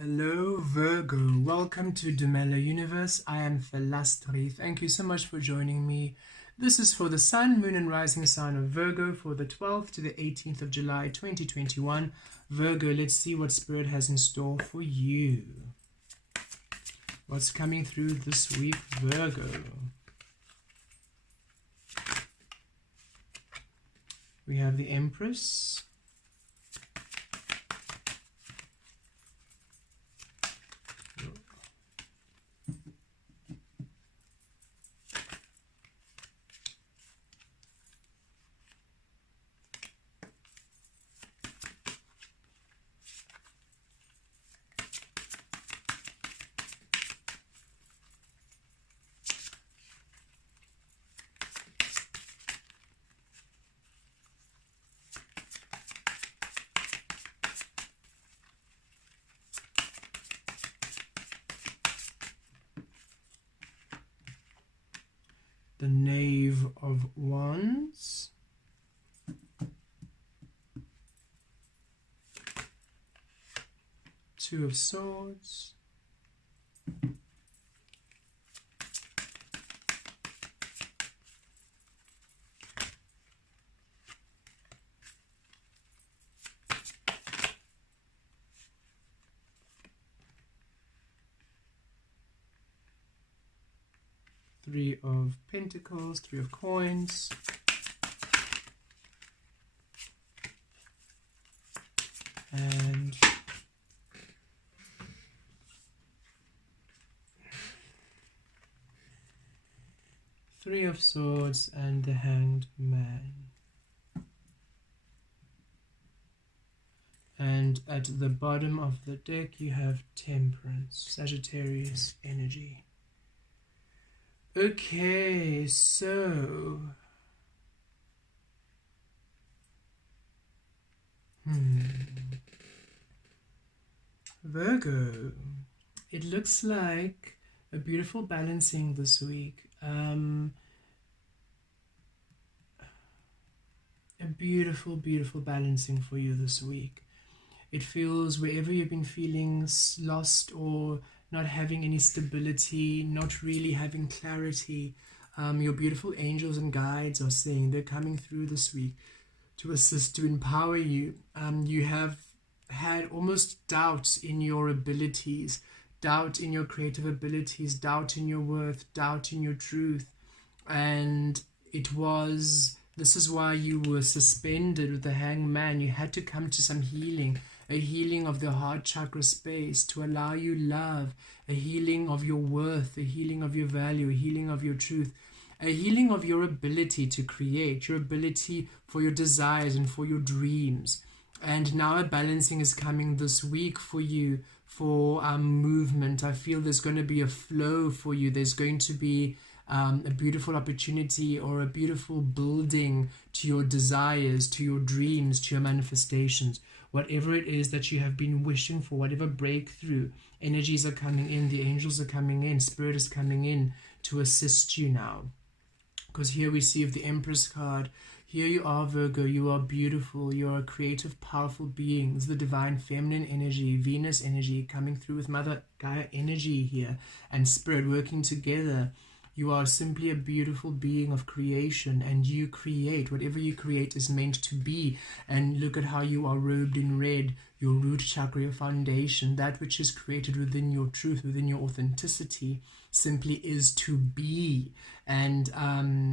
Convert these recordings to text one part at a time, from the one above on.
Hello Virgo, welcome to Dumela Universe. I am Vel Astri. Thank you so much for joining me. This is for the Sun, Moon and Rising sign of Virgo for the 12th to the 18th of July 2021. Virgo, let's see what Spirit has in store for you. What's coming through this week, Virgo? We have the Empress. The Knave of Wands, Two of Swords, Three of Pentacles, Three of Coins, and Three of Swords and the Hanged Man. And at the bottom of the deck you have Temperance, Sagittarius energy. Okay, so Virgo, it looks like a beautiful balancing this week. A beautiful balancing for you this week. It feels wherever you've been feeling lost or not having any stability, not really having clarity, your beautiful angels and guides are saying they're coming through this week to assist, to empower you. You have had almost doubt in your abilities, doubt in your creative abilities, doubt in your worth, doubt in your truth. And this is why you were suspended with the Hanged Man. You had to come to some healing, a healing of the heart chakra space to allow you love, a healing of your worth, a healing of your value, a healing of your truth, a healing of your ability to create, your ability for your desires and for your dreams. And now a balancing is coming this week for you, for movement. I feel there's going to be a flow for you. There's going to be a beautiful opportunity or a beautiful building to your desires, to your dreams, to your manifestations. Whatever it is that you have been wishing for, whatever breakthrough, energies are coming in, the angels are coming in, Spirit is coming in to assist you now. Because here we see the Empress card. Here you are, Virgo, you are beautiful, you are a creative, powerful being. This is the divine feminine energy, Venus energy coming through with Mother Gaia energy here, and Spirit working together. You are simply a beautiful being of creation, and you create. Whatever you create is meant to be. And look at how you are robed in red, your root chakra, your foundation, that which is created within your truth, within your authenticity, simply is to be. And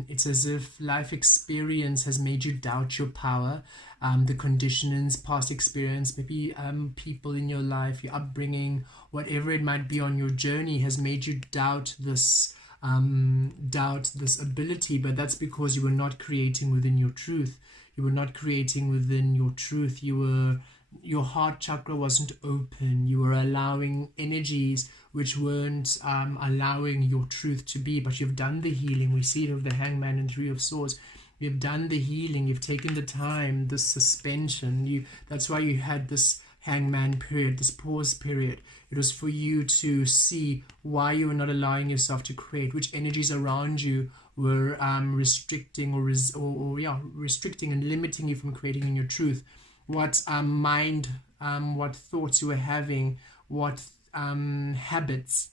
it's as if life experience has made you doubt your power, the conditionings, past experience, maybe people in your life, your upbringing, whatever it might be on your journey has made you doubt this ability. But that's because you were not creating within your truth. You were not creating within your truth. Your heart chakra wasn't open. You were allowing energies which weren't allowing your truth to be. But you've done the healing. We see it with the Hangman and Three of Swords. You've done the healing. You've taken the time, this suspension. That's why you had this Hangman period, this pause period. It was for you to see why you were not allowing yourself to create, which energies around you were restricting restricting and limiting you from creating in your truth. What what thoughts you were having, what habits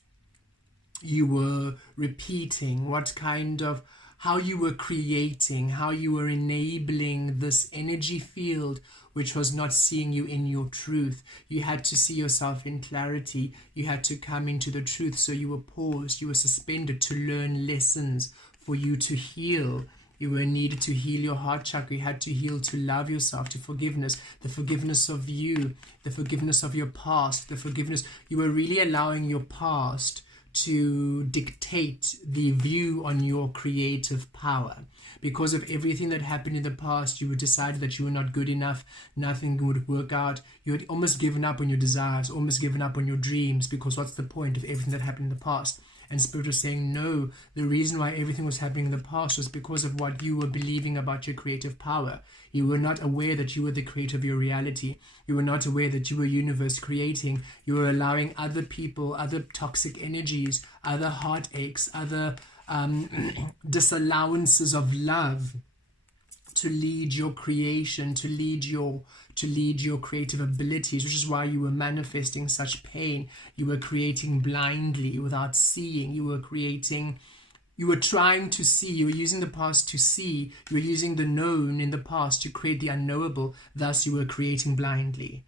you were repeating, what kind of, how you were creating, how you were enabling this energy field which was not seeing you in your truth. You had to see yourself in clarity. You had to come into the truth. So you were paused, you were suspended to learn lessons for you to heal. You were needed to heal your heart chakra. You had to heal to love yourself, to forgiveness, the forgiveness of you, the forgiveness of your past, the forgiveness. You were really allowing your past to dictate the view on your creative power. Because of everything that happened in the past, you would decide that you were not good enough, nothing would work out. You had almost given up on your desires, almost given up on your dreams, because what's the point of everything that happened in the past? And Spirit was saying, no, the reason why everything was happening in the past was because of what you were believing about your creative power. You were not aware that you were the creator of your reality. You were not aware that you were universe creating. You were allowing other people, other toxic energies, other heartaches, other disallowances of love to lead your creation, to lead your creative abilities, which is why you were manifesting such pain. You were creating blindly without seeing. You were trying to see. You were using the past to see. You were using the known in the past to create the unknowable. Thus, you were creating blindly.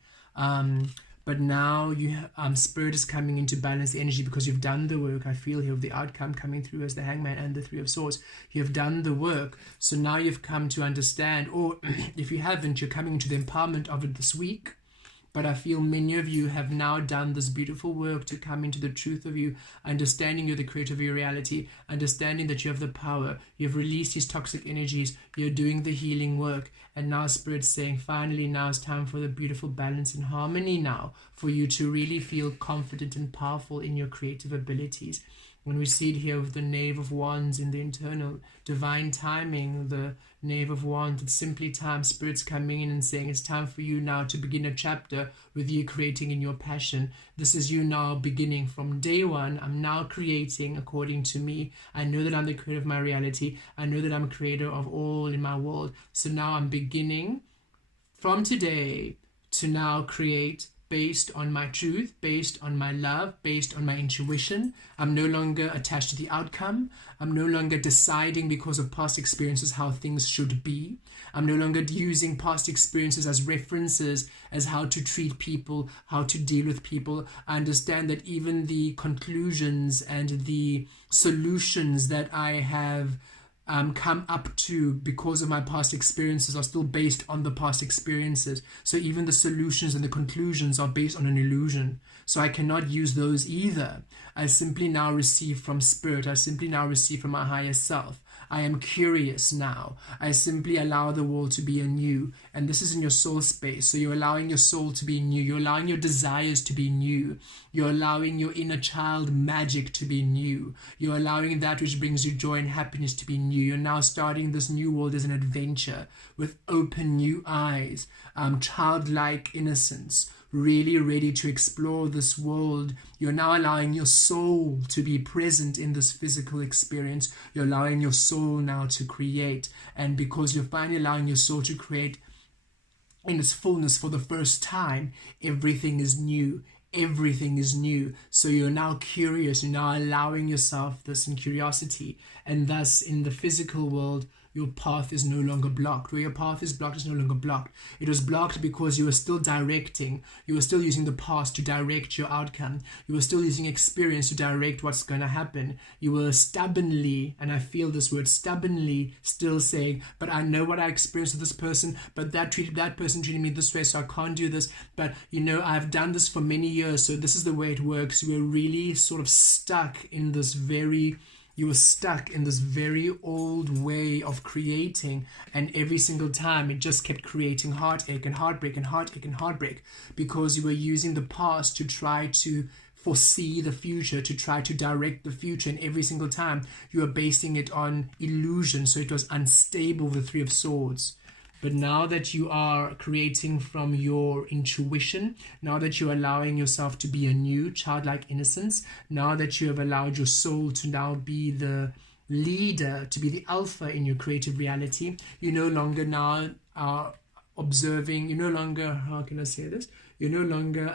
But now Spirit is coming into balance energy because you've done the work. I feel here of the outcome coming through as the Hangman and the Three of Swords. You've done the work. So now you've come to understand, or if you haven't, you're coming into the empowerment of it this week. But I feel many of you have now done this beautiful work to come into the truth of you, understanding you're the creator of your reality, understanding that you have the power. You've released these toxic energies. You're doing the healing work. And now Spirit's saying, finally, now is time for the beautiful balance and harmony now, for you to really feel confident and powerful in your creative abilities. When we see it here with the Knave of Wands in the internal divine timing, the Knave of Wands, it's simply time. Spirit's coming in and saying it's time for you now to begin a chapter with you creating in your passion. This is you now beginning from day one. I'm now creating according to me. I know that I'm the creator of my reality. I know that I'm a creator of all in my world. So now I'm beginning from today to now create based on my truth, based on my love, based on my intuition. I'm no longer attached to the outcome. I'm no longer deciding because of past experiences how things should be. I'm no longer using past experiences as references as how to treat people, how to deal with people. I understand that even the conclusions and the solutions that I have come up to because of my past experiences are still based on the past experiences. So even the solutions and the conclusions are based on an illusion. So I cannot use those either. I simply now receive from Spirit. I simply now receive from my higher self. I am curious now. I simply allow the world to be anew. And this is in your soul space. So you're allowing your soul to be new. You're allowing your desires to be new. You're allowing your inner child magic to be new. You're allowing that which brings you joy and happiness to be new. You're now starting this new world as an adventure with open new eyes, childlike innocence, really ready to explore this world. You're now allowing your soul to be present in this physical experience. You're allowing your soul now to create. And because you're finally allowing your soul to create in its fullness for the first time, everything is new. Everything is new. So you're now curious. You're now allowing yourself this in curiosity. And thus in the physical world, your path is no longer blocked. Where your path is blocked is no longer blocked. It was blocked because you were still directing. You were still using the past to direct your outcome. You were still using experience to direct what's going to happen. You were stubbornly, and I feel this word, stubbornly still saying, but I know what I experienced with this person, but that person treated me this way, so I can't do this. But, I've done this for many years, so this is the way it works. You were really sort of stuck in this very old way of creating, and every single time it just kept creating heartache and heartbreak and heartache and heartbreak because you were using the past to try to foresee the future, to try to direct the future, and every single time you were basing it on illusion, so it was unstable with the Three of Swords. But now that you are creating from your intuition, now that you're allowing yourself to be a new childlike innocence, now that you have allowed your soul to now be the leader, to be the alpha in your creative reality, you no longer now are observing, you no longer, how can I say this? You're no longer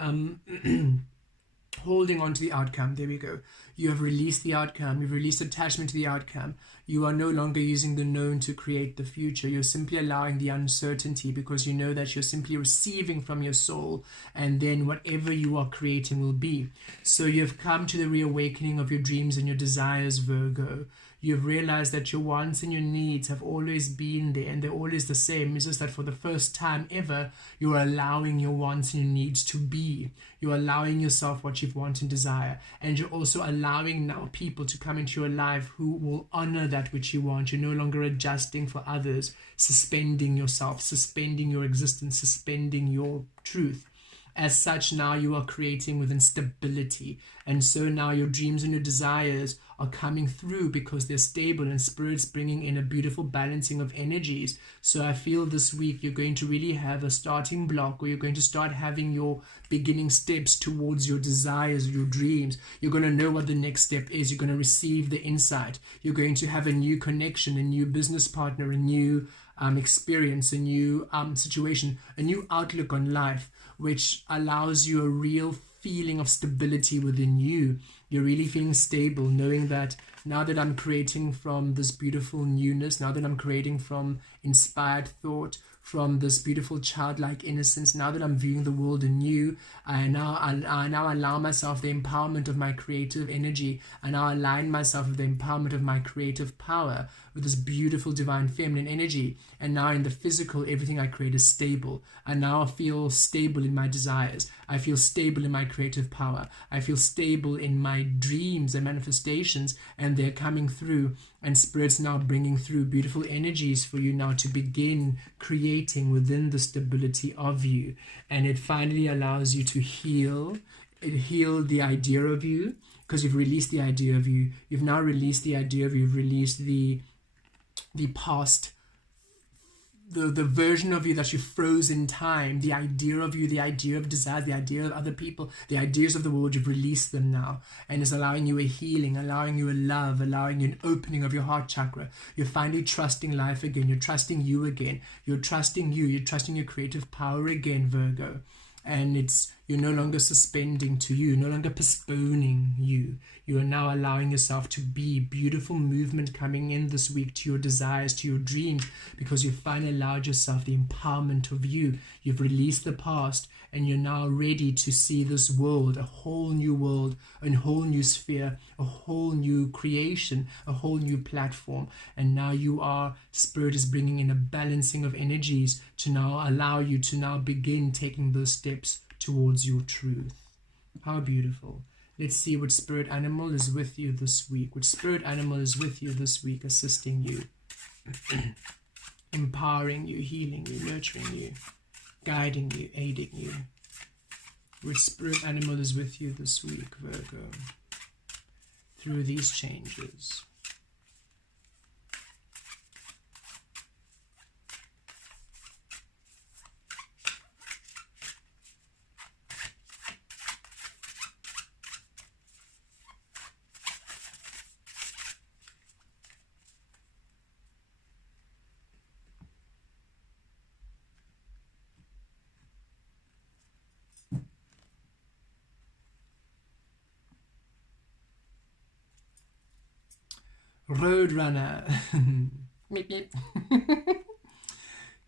holding on to the outcome. There we go. You have released the outcome. You've released attachment to the outcome. You are no longer using the known to create the future. You're simply allowing the uncertainty, because you know that you're simply receiving from your soul, and then whatever you are creating will be. So you've come to the reawakening of your dreams and your desires, Virgo. You've realized that your wants and your needs have always been there, and they're always the same. It's just that for the first time ever, you're allowing your wants and your needs to be. You're allowing yourself what you want and desire. And you're also allowing now people to come into your life who will honor that which you want. You're no longer adjusting for others, suspending yourself, suspending your existence, suspending your truth. As such, now you are creating within stability. And so now your dreams and your desires are coming through because they're stable, and Spirit's bringing in a beautiful balancing of energies. So I feel this week you're going to really have a starting block, or you're going to start having your beginning steps towards your desires, your dreams. You're going to know what the next step is. You're going to receive the insight. You're going to have a new connection, a new business partner, a new experience, a new situation, a new outlook on life, which allows you a real feeling of stability within you. You're really feeling stable, knowing that now that I'm creating from this beautiful newness, now that I'm creating from inspired thought, from this beautiful childlike innocence, now that I'm viewing the world anew, I now allow myself the empowerment of my creative energy. I now align myself with the empowerment of my creative power, with this beautiful divine feminine energy. And now in the physical, everything I create is stable. I now feel stable in my desires. I feel stable in my creative power. I feel stable in my dreams and manifestations, and they're coming through. And Spirit's now bringing through beautiful energies for you now to begin creating within the stability of you. And it finally allows you to heal. It healed the idea of you, because you've released the idea of you. You've now released the idea of you. You've released the past, the version of you that you froze in time, the idea of you, the idea of desire, the idea of other people, the ideas of the world. You've released them now, and it's allowing you a healing, allowing you a love, allowing you an opening of your heart chakra. You're finally trusting life again. You're trusting you again. You're trusting you. You're trusting your creative power again, Virgo. And you're no longer suspending to you, no longer postponing you. You are now allowing yourself to be. Beautiful movement coming in this week to your desires, to your dreams, because you've finally allowed yourself the empowerment of you. You've released the past, and you're now ready to see this world, a whole new sphere, a whole new creation, a whole new platform. And now Spirit is bringing in a balancing of energies to now allow you to now begin taking those steps towards your truth. How beautiful. Let's see what spirit animal is with you this week. Which spirit animal is with you this week, assisting you, empowering you, healing you, nurturing you, guiding you, aiding you. Which spirit animal is with you this week, Virgo, through these changes? Roadrunner. Meep, meep.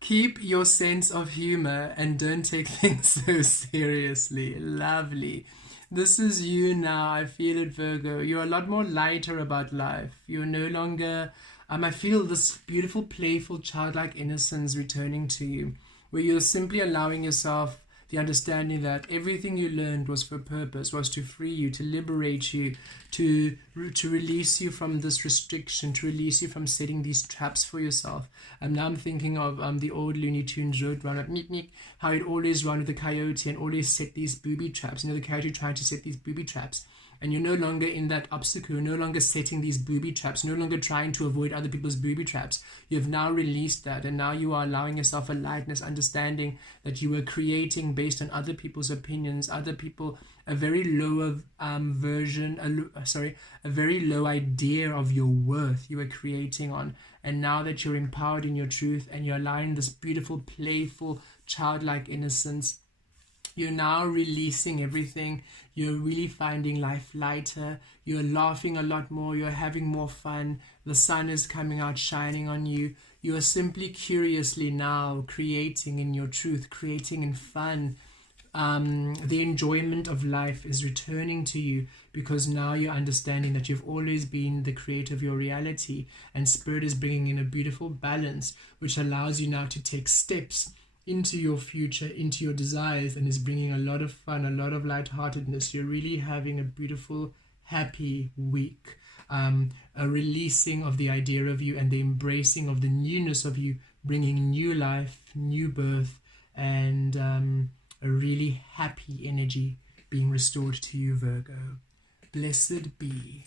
Keep your sense of humor and don't take things so seriously. Lovely. This is you now. I feel it, Virgo. You're a lot more lighter about life. You're no longer... I feel this beautiful, playful, childlike innocence returning to you, where you're simply allowing yourself the understanding that everything you learned was for purpose, was to free you, to liberate you, to release you from this restriction, to release you from setting these traps for yourself. And now I'm thinking of the old Looney Tunes Roadrunner, meep, meep, how it always run with the coyote and always set these booby traps. You know, the coyote trying to set these booby traps. And you're no longer in that obstacle, you're no longer setting these booby traps, no longer trying to avoid other people's booby traps. You've now released that, and now you are allowing yourself a lightness, understanding that you were creating based on other people's opinions, other people, a very lower a very low idea of your worth you were creating on. And now that you're empowered in your truth and you're allowing this beautiful, playful, childlike innocence You're now releasing everything. You're really finding life lighter. You're laughing a lot more. You're having more fun. The sun is coming out, shining on you. You are simply curiously now creating in your truth, creating in fun. The enjoyment of life is returning to you, because now you're understanding that you've always been the creator of your reality, and Spirit is bringing in a beautiful balance which allows you now to take steps into your future, into your desires, and is bringing a lot of fun, a lot of lightheartedness. You're really having a beautiful, happy week. A releasing of the idea of you and the embracing of the newness of you, bringing new life, new birth, and a really happy energy being restored to you, Virgo. Blessed be.